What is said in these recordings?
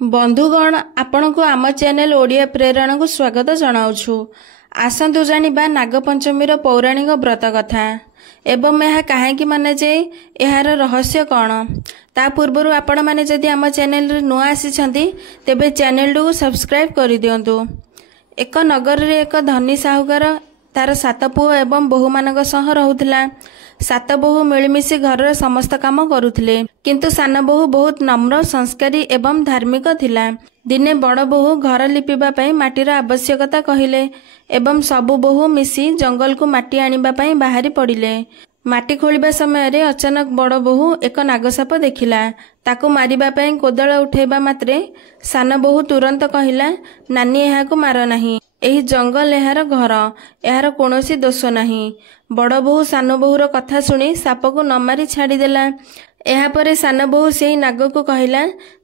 बंधुगण आपण को आम चैनल ओडिया प्रेरणा को स्वागत जनाऊछु। आसंतु जानिबा नागपंचमीर पौराणिक व्रत कथा एवं यह कहीं माने जे यार रहस्य कौन। ता पूर्व आपण माने जदि आम चैनल नुआ आसी तेबे चैनल को सब्सक्राइब कर दियंतु। एक नगर रे एक धनी साहुकार तार सात पुओ एवं बोहू मानक सह रहुथिला। सात बोहू मिलमिशि घर समस्त काम करुथिले, किंतु सान बोहू बहुत नम्र संस्कारी एवं धार्मिक थिला। दिने बड़ बोहू घर लिपिबा पई माटीर आवश्यकता कहिले एवं सबु बोहू मिसी जंगल को माटी आनिबा पई बाहरी पड़िले। माटी खोलिबा समय रे अचानक बड़ बोहू एक नागसाप देखिला। ताकू मारिबा पई कोदळ उठेबा मात्रे सान बोहू तुरंत कहिला, नानी एहाकू मार नाही, एही जंगल एहार घर, एहार कोनोसी दोष नाही। बड़ बोहू सान बोहूर कथा सुनी साप को न मारी छाड़ीदेला। एहापरे सान बोहू सेही नाग को कहिला,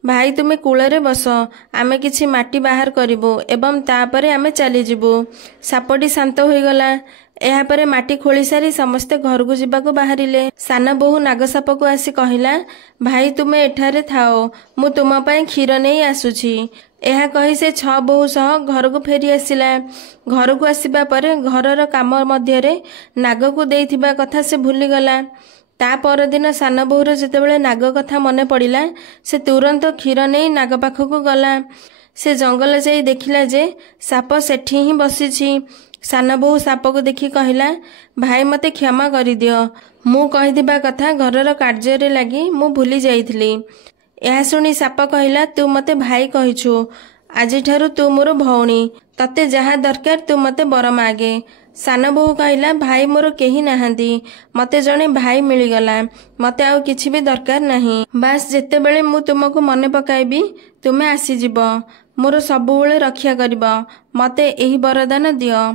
भाई तुमे कूलरे बस, आमे किछि माटी बाहर करिबो एवं तापरे आमे चली जिबो। सापटी शांत होईगला। एहापरे माटी खोली सारी समस्ते घर को जिबाको बाहरिले। सान बोहू नागसाप को आसी कहिला, भाई तुमे एठारे थाओ, मु तुम पई क्षीर नेई आसुछि। एहा कही से 6 बोहू सह घर को फेरी आसिला। घर को आसिबा परे घरर काम मध्यरे नाग को देइथिबा कथा से भूलीगला। ता परदिन सान बोहूर जेतेबेले नाग कथा मने पड़िला, से तुरंत क्षीर नेई नाग पाखକୁ गला। से जंगल जाई देखिला जे साप सेठी ही बसिछि। सान बोहू साप को देखि कहिला, भाई मते क्षमा करि दियो, मु कहिदिबा कथा घरर कार्य रे लागि मु भूली जाइथिली। यह सुनी साप कहिला, तू मते भाई कहिछु, आजि ठारू तू मोर भौणी, तते जहा दरकार तू मते बर मागे। सान बोहू कहिला, भाई मोर केही नाहांती, मते जणे भाई मिलिगला, मते आउ किछि भी दरकार नाही। बास जेतेबेले मु तुमको मने पकाइबी तुमे आसी जिवो, मोर सबुबेले रक्षा करिबो, मते एही वरदान दियो।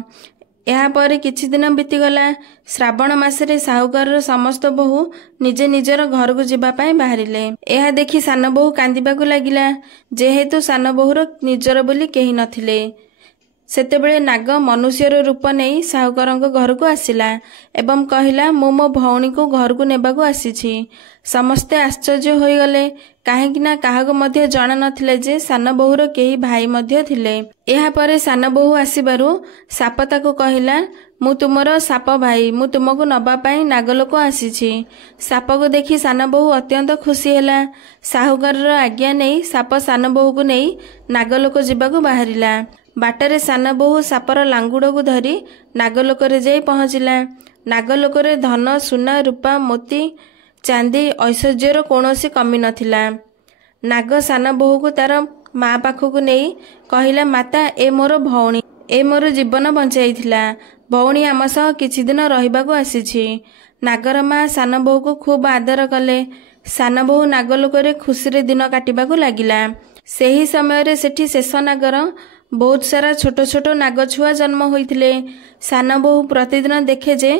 ଏହା ପରେ କିଛି ଦିନ बीतीगला। श्रावण मासरे साहुकार समस्त बोहू निजे निजर घर को जीवा पाए बाहरिले। ଏହା देखि सान बोहू कांदिबाकू लागिला, जेहेतु सान बोहूर निजर बोली केही नथिले। सेतेबेले नाग मनुष्यर रूप नहीं साहुकारंक घर को आसिला एवं कहिला, मु मो भौणी को घर को नेबाकू आसीछि। समस्ते आश्चर्य होइगले, काहेकि ना काहाको मध्य जणा नथिले जे सान बोहूर केही भाई मध्य थिले। एहा परे सान बोहू आसिबारु साप ताकू कहिला, मु तुमर साप भाई, मु तुमको नबा पाई नागलोक आसीछि। साप को देखि सान बोहू अत्यंत खुशी हैला। साहुकार आज्ञा नहीं साप सान बोहू को नहीं नागलोक जिबाकू बाहरिला। बाटरे सान बोहू सापर लांगुड़ को धरी नागलोक रे जाई पहुंचिला। नागलोक रे धन सुना रूपा मोती चांदी ऐश्वर्यर कौनसी कमी नथिला। नाग सान बोहू को तार माँ पाखକୁ नहीं कहिला, माता ए मोर भौणी, ए मोर जीवन बंचाइथिला, भौणी आम सह किछि दिन रहिबाकू आसीछि। नागर माँ सान बोहू को खूब आदर कले। सान बोहू नागलोक रे खुशी रे दिन काटिबाकू लागिला। सेही समय रे सेठी शेष नागर बहुत सारा छोट छोट नाग छुआ जन्म होइथिले। सान बोहू प्रतिदिन देखे जे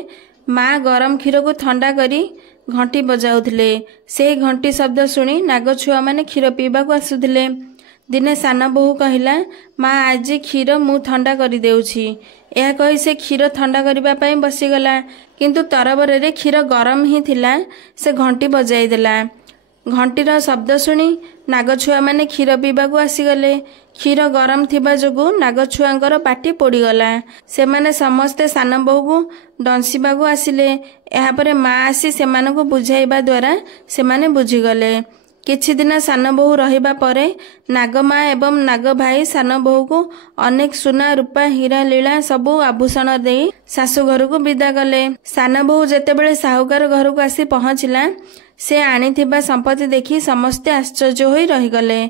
माँ गरम क्षीर को ठंडा करी घंटी बजाउथिले। से घंटी शब्द सुनी नाग छुआ माने क्षीर पीबाकू आसुथिले। दिने सान बोहू कहिला, माँ आज क्षीर मु ठंडा करि देउछि। यह कही से क्षीर ठंडा करिबा पई बसिगला, किंतु तरबरे रे क्षीर गरम ही थिला। से घंटी बजाई देला। घंटीर शब्द सुनी नागछुआ माने क्षीर पीबाकू आसीगले। क्षीर गरम थिबा जोगु नागछुआंकर पाटी पोड़ीगला। से माने समस्ते सान बोहू को डंसिबाकू आसिले। एहा परे माँ आसी सेमानकू बुझाइबा द्वारा सेमाने बुझीगले। किछि दिन सान बोहू रहिबा परे नागमा एवं नाग भाई सान बोहू को अनेक सुना रूपा हीरा लीला सबु आभूषण दे सासु घर को विदा कले। सान बोहू जेतेबेले साहुकार घर को आसी पहुंचिला, से आनिथिबा संपत्ति देखि समस्ते आश्चर्य होई रहिगले।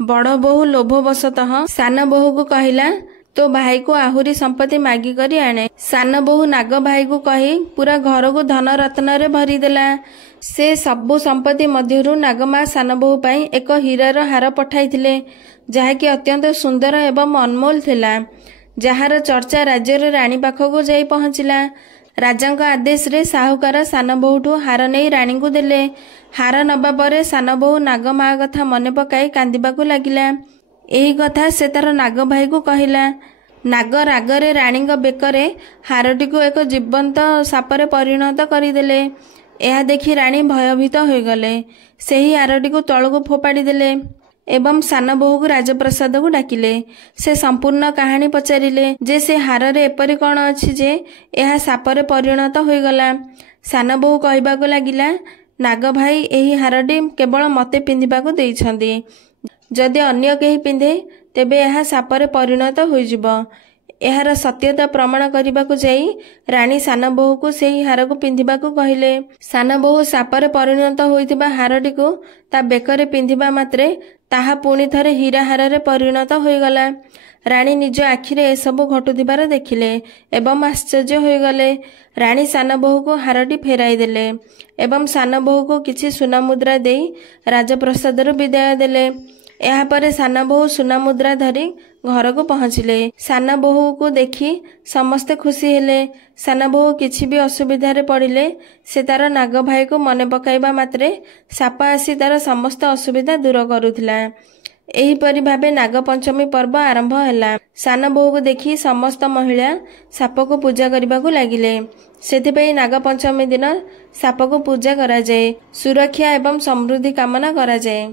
बड़ बोहू लोभवशतः सान बोहू को कहिला, तो भाई को आहुरी संपत्ति मागी करी आने। सान बोहू नाग भाई को कही पूरा घर को धन रत्न रे भरी देला। से सबु संपत्ति मध्यरु नागमा सान बोहू पाई एक हीरार हार पठाइथिले, जाहाकि अत्यंत सुंदर एवं अनमोल थिला। जहार चर्चा राज्यर रानी पाखକୁ जाई पहुंचिला। राजांक आदेश रे साहुकार सान बोहूठू हार नहीं रानी को देले। हार नबा परे सान बोहू नागमा कथा मने पकाई कांदिबाकू लागिला। एही कथा से तार नाग भाई को कहिला। नाग रागरे रानी बेकरे हारटी को एक जीवंत सापरे परिणत करदेले। यह देखि रानी भयभीत होगले। सेही हारटी को तलू फोपाड़ी देले। एवं सान बोहू को राजप्रसाद को डाकिले। से संपूर्ण कहानी पचारिले जे से हारे एपरि कौन अच्छी जे यह सापरे परिणत हो गला। सान बोहू कहबाको लागिला नाग भाई एही हारटी केवल मते पिंधिबाको देइछन्ती, जदि अन्य केही पिंधे तेबे यह सापरे परिणत होइजिबो। एहार सत्यता प्रमाण करबाकू जाई रानी सान बोहू को सेही हार को पिंधिबाकू कहिले। सान बोहू सापरे परिणत होइथिबा हारटी को ता बेकरे पिंधिबा मात्रे ताहा पुणी थरे हीरा हार परिणत होइगला। रानी निज आखिरे एसबू घटुथिबार देखिले एवं आश्चर्य होइगले। रानी सान बोहू को हारटी फेराई देले एवं सान बोहू को किछि सुना मुद्रा देई राजप्रसाद विदाय देले। यापरे सान बोहू सुना मुद्रा धरी घर को पहुँचिले। सान बोहू को देखी समस्ते खुशी हेले। सान बोहू किछि भी असुविधा रे पड़िले से तार नाग भाई को मने पकाइबा मात्रे साप आसी तार समस्त असुविधा दूर करुथिला। एहीपरि भाबे नाग पंचमी पर्व आरंभ हैला। सान बोहू को देखी समस्त महिला साप को पूजा करबाकू लागिले। सेथिपई नाग पंचमी दिन साप को पूजा करा जाए, सुरक्षा एवं समृद्धि कामना करा जाए।